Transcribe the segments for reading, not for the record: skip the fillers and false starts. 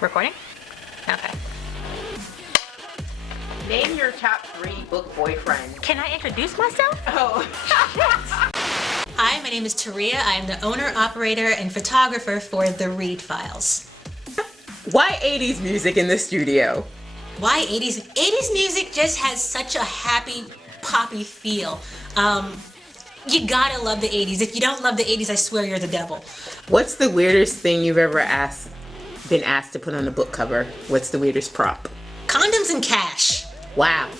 Recording? Okay. Name your top 3 book boyfriends. Can I introduce myself? Oh. Hi, my name is Taria. I am the owner, operator, and photographer for the Reed Files. Why 80s music in the studio? Why 80s? 80s music just has such a happy, poppy feel. You gotta love the 80s. If you don't love the 80s, I swear you're the devil. What's the weirdest thing you've ever been asked to put on a book cover? What's the weirdest prop? Condoms and cash. Wow.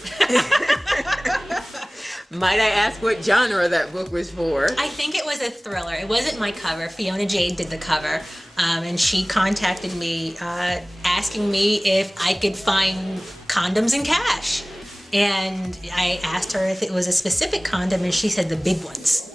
Might I ask what genre that book was for? I think it was a thriller. It wasn't my cover. Fiona Jade did the cover, and she contacted me asking me if I could find condoms and cash. And I asked her if it was a specific condom, and she said the big ones.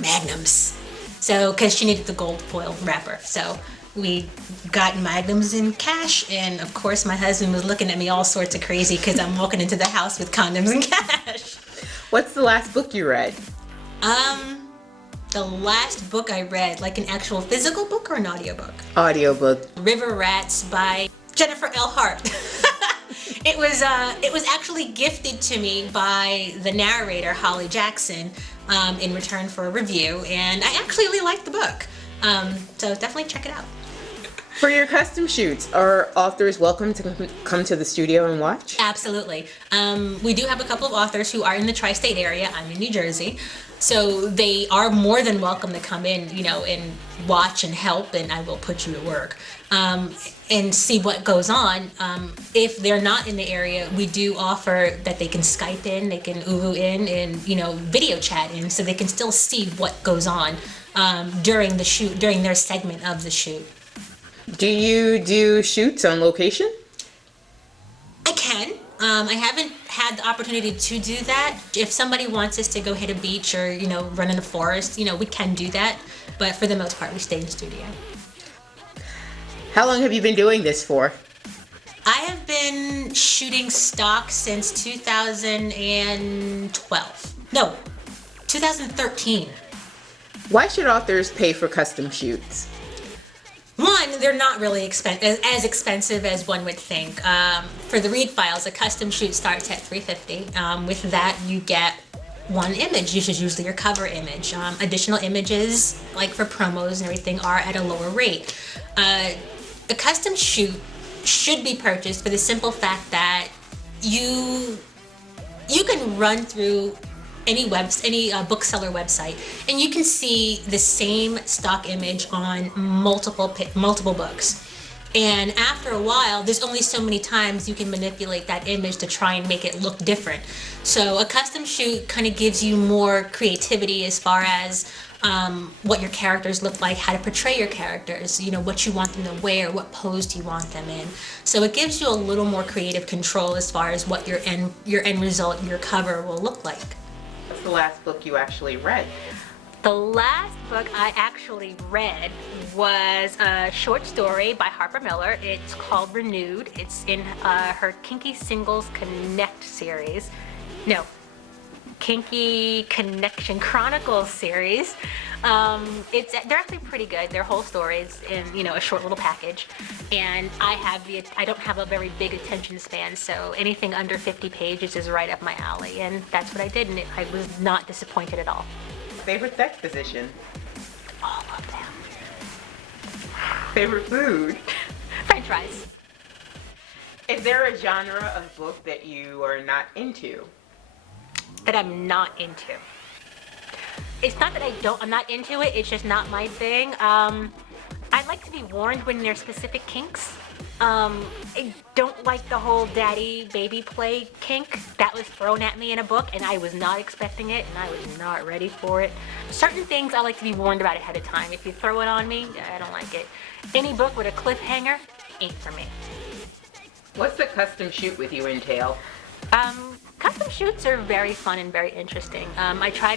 Magnums. So, because she needed the gold foil wrapper. So we got magnums in cash, and of course my husband was looking at me all sorts of crazy because I'm walking into the house with condoms and cash. What's the last book you read? The last book I read, like an actual physical book or an audiobook? Audiobook. River Rats by Jennifer L. Hart. It was actually gifted to me by the narrator, Holly Jackson, in return for a review, and I actually really liked the book. So definitely check it out. For your custom shoots, are authors welcome to come to the studio and watch? Absolutely. We do have a couple of authors who are in the tri-state area. I'm in New Jersey. So they are more than welcome to come in, you know, and watch and help, and I will put you to work and see what goes on. If they're not in the area, we do offer that they can Skype in, they can Uvu in, and, you know, video chat in, so they can still see what goes on during the shoot, during their segment of the shoot. Do you do shoots on location? I can. I haven't had the opportunity to do that. If somebody wants us to go hit a beach or, you know, run in a forest, you know, we can do that. But for the most part, we stay in the studio. How long have you been doing this for? I have been shooting stock since 2012. No, 2013. Why should authors pay for custom shoots? One, they're not really as expensive as one would think. For the Reed Files, a custom shoot starts at $350. With that, you get one image, which is usually your cover image. Additional images, like for promos and everything, are at a lower rate. A custom shoot should be purchased for the simple fact that you can run through any bookseller website, and you can see the same stock image on multiple books. And after a while, there's only so many times you can manipulate that image to try and make it look different. So a custom shoot kind of gives you more creativity as far as what your characters look like, how to portray your characters, you know, what you want them to wear, what pose do you want them in. So it gives you a little more creative control as far as what your end result, your cover will look like. What's the last book you actually read? The last book I actually read was a short story by Harper Miller. It's called Renewed. It's in her Kinky Singles Connect series. No, Kinky Connection Chronicles series. They're actually pretty good. They're whole stories in, you know, a short little package. And I don't have a very big attention span, so anything under 50 pages is right up my alley. And that's what I did, and I was not disappointed at all. Favorite sex position? All of them. Favorite food? French fries. Is there a genre of book that you are not into? That I'm not into. It's not that I'm not into it, it's just not my thing. I like to be warned when there's specific kinks. I don't like the whole daddy baby play kink that was thrown at me in a book, and I was not expecting it, and I was not ready for it. Certain things I like to be warned about ahead of time. If you throw it on me, I don't like it. Any book with a cliffhanger ain't for me. What's the custom shoot with you entail? Custom shoots are very fun and very interesting. I try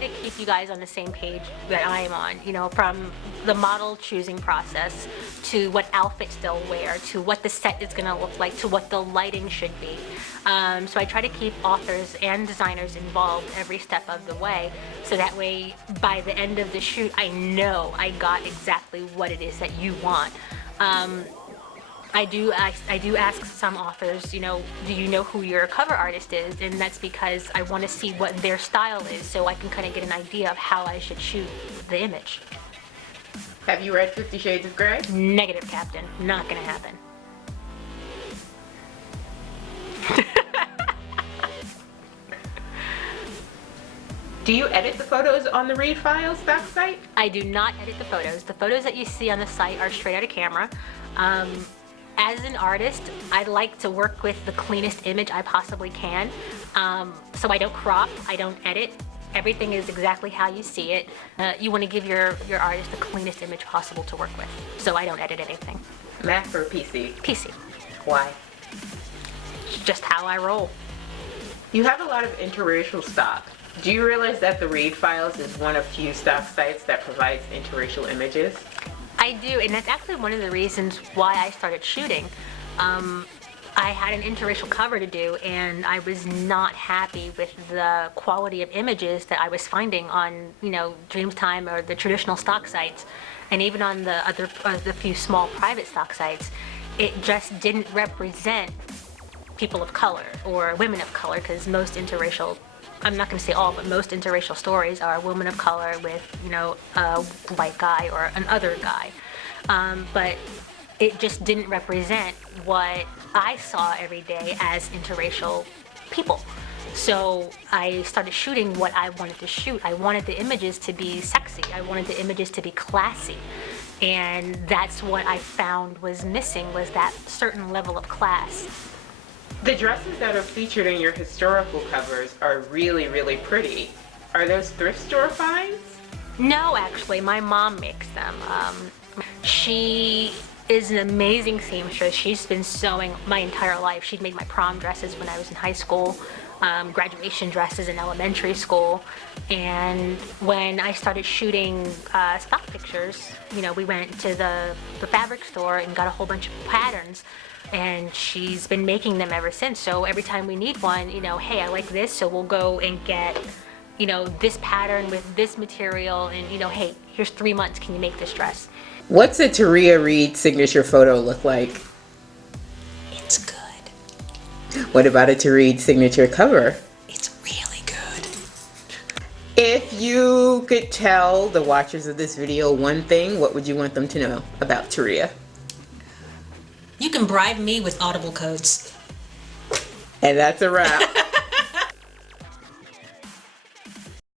to keep you guys on the same page that I am on, you know, from the model choosing process to what outfits they'll wear, to what the set is going to look like, to what the lighting should be. So I try to keep authors and designers involved every step of the way, so that way by the end of the shoot I know I got exactly what it is that you want. I do ask some authors, you know, do you know who your cover artist is? And that's because I want to see what their style is, so I can kind of get an idea of how I should shoot the image. Have you read 50 Shades of Grey? Negative, Captain. Not gonna happen. Do you edit the photos on the Reed Files stock site? I do not edit the photos. The photos that you see on the site are straight out of camera. As an artist, I like to work with the cleanest image I possibly can. So I don't crop, I don't edit. Everything is exactly how you see it. You want to give your artist the cleanest image possible to work with. So I don't edit anything. Mac or PC? PC. Why? It's just how I roll. You have a lot of interracial stock. Do you realize that the Reed Files is one of few stock sites that provides interracial images? I do, and that's actually one of the reasons why I started shooting. I had an interracial cover to do, and I was not happy with the quality of images that I was finding on, you know, Dreamtime or the traditional stock sites, and even on the other, the few small private stock sites. It just didn't represent people of color or women of color, because most interracial, I'm not going to say all, but most interracial stories are women of color with, you know, a white guy or an other guy. But it just didn't represent what I saw every day as interracial people. So I started shooting what I wanted to shoot. I wanted the images to be sexy. I wanted the images to be classy. And that's what I found was missing, was that certain level of class. The dresses that are featured in your historical covers are really, really pretty. Are those thrift store finds? No, actually, my mom makes them. She is an amazing seamstress. She's been sewing my entire life. She'd made my prom dresses when I was in high school, graduation dresses in elementary school, and when I started shooting stock pictures, you know, we went to the fabric store and got a whole bunch of patterns, and she's been making them ever since. So every time we need one, you know, hey, I like this, so we'll go and get, you know, this pattern with this material, and, you know, hey, here's 3 months, can you make this dress? What's a Taria Reed signature photo look like? It's good. What about a Taria signature cover? It's really good. If you could tell the watchers of this video one thing, what would you want them to know about Taria? You can bribe me with Audible codes. And that's a wrap.